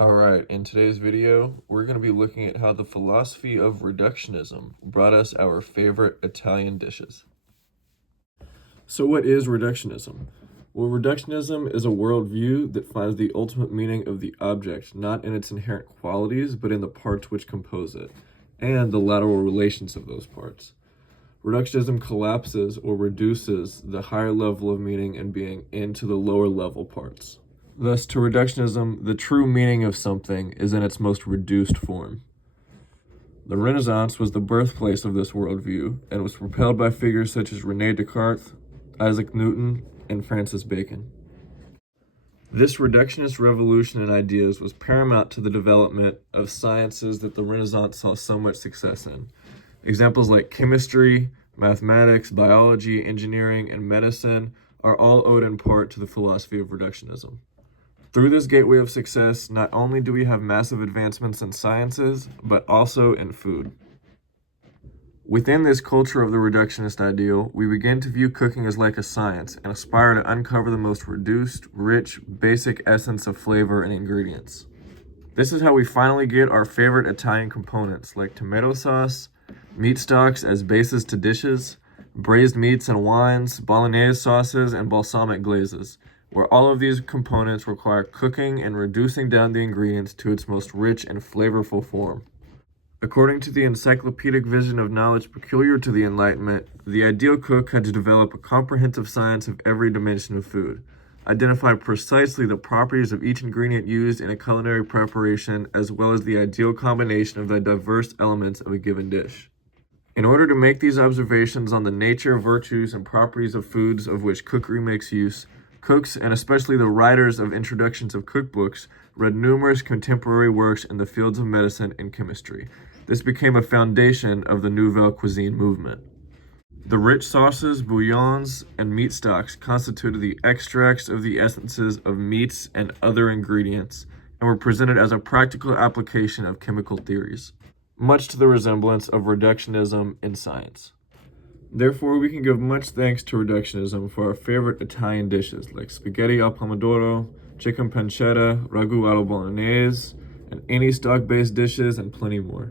Alright, in today's video, we're going to be looking at how the philosophy of reductionism brought us our favorite Italian dishes. So what is reductionism? Well, reductionism is a worldview that finds the ultimate meaning of the object not in its inherent qualities, but in the parts which compose it, and the lateral relations of those parts. Reductionism collapses or reduces the higher level of meaning and being into the lower level parts. Thus, to reductionism, the true meaning of something is in its most reduced form. The Renaissance was the birthplace of this worldview and was propelled by figures such as René Descartes, Isaac Newton, and Francis Bacon. This reductionist revolution in ideas was paramount to the development of sciences that the Renaissance saw so much success in. Examples like chemistry, mathematics, biology, engineering, and medicine are all owed in part to the philosophy of reductionism. Through this gateway of success, not only do we have massive advancements in sciences, but also in food. Within this culture of the reductionist ideal, we begin to view cooking as like a science and aspire to uncover the most reduced, rich, basic essence of flavor and ingredients. This is how we finally get our favorite Italian components like tomato sauce, meat stocks as bases to dishes, braised meats and wines, bolognese sauces, and balsamic glazes, where all of these components require cooking and reducing down the ingredients to its most rich and flavorful form. According to the encyclopedic vision of knowledge peculiar to the Enlightenment, the ideal cook had to develop a comprehensive science of every dimension of food, identify precisely the properties of each ingredient used in a culinary preparation, as well as the ideal combination of the diverse elements of a given dish. In order to make these observations on the nature, virtues, and properties of foods of which cookery makes use, cooks, and especially the writers of introductions of cookbooks, read numerous contemporary works in the fields of medicine and chemistry. This became a foundation of the Nouvelle Cuisine movement. The rich sauces, bouillons, and meat stocks constituted the extracts of the essences of meats and other ingredients, and were presented as a practical application of chemical theories, much to the resemblance of reductionism in science. Therefore, we can give much thanks to reductionism for our favorite Italian dishes like spaghetti al pomodoro, chicken pancetta, ragu alla bolognese, and any stock-based dishes, and plenty more.